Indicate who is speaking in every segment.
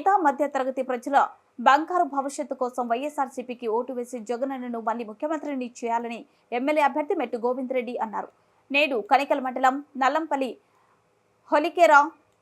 Speaker 1: పేద మధ్య తరగతి ప్రజల బంగారు భవిష్యత్తు కోసం వైఎస్ఆర్సీపీకి ఓటు వేసి జగనన్నను మళ్ళీ ముఖ్యమంత్రిని చేయాలని ఎమ్మెల్యే అభ్యర్థి మెట్టు గోవిందరెడ్డి అన్నారు. నేడు కనికల్ మండలం నల్లంపల్లి హొలికేరా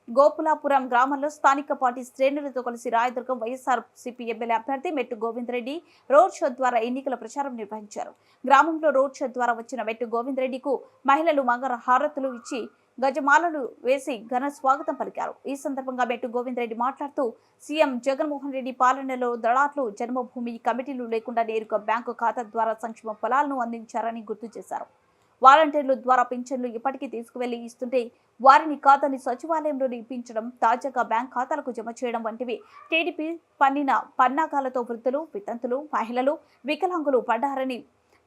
Speaker 1: గోపులాపురం గ్రామంలో స్థానిక పార్టీ శ్రేణులతో కలిసి రాయదుర్గం వైఎస్ఆర్ సిపి ఎమ్మెల్యే అభ్యర్థి మెట్టు గోవిందరెడ్డి రోడ్ షో ద్వారా ఎన్నికల ప్రచారం నిర్వహించారు. గ్రామంలో రోడ్ షో ద్వారా వచ్చిన మెట్టు గోవిందరెడ్డికు మహిళలు మంగళ హారతులు ఇచ్చి గజమాలలు వేసి ఘన స్వాగతం పలికారు. ఈ సందర్భంగా మెట్టు గోవిందరెడ్డి మాట్లాడుతూ సీఎం జగన్మోహన్ రెడ్డి పాలనలో దళాట్లు జన్మభూమి కమిటీలు లేకుండా నేరుగా బ్యాంకు ఖాతా ద్వారా సంక్షేమ ఫలాలను అందించారని గుర్తు చేశారు. వాలంటీర్లు ద్వారా పింఛన్లు ఇప్పటికీ తీసుకువెళ్ళి ఇస్తుంటే వారిని ఖాతాని సచివాలయంలో ఇప్పించడం తాజాగా బ్యాంక్ ఖాతాలకు జమ చేయడం వంటివి. టీడీపీ పన్నిన పన్నాగాలతో వృద్ధులు వితంతులు మహిళలు వికలాంగులు పడ్డారని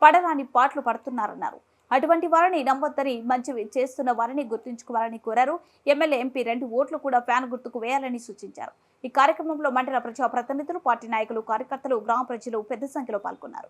Speaker 1: పడరాని పాటలు పడుతున్నారన్నారు. అటువంటి వారిని నమ్మొద్దని మంచివి చేస్తున్న వారిని గుర్తుంచుకోవాలని కోరారు. ఎమ్మెల్యే ఎంపీ రెండు ఓట్లు కూడా ఫ్యాన్ గుర్తుకు వేయాలని సూచించారు. ఈ కార్యక్రమంలో మండల ప్రజాప్రతినిధులు పార్టీ నాయకులు కార్యకర్తలు గ్రామ ప్రజలు పెద్ద సంఖ్యలో పాల్గొన్నారు.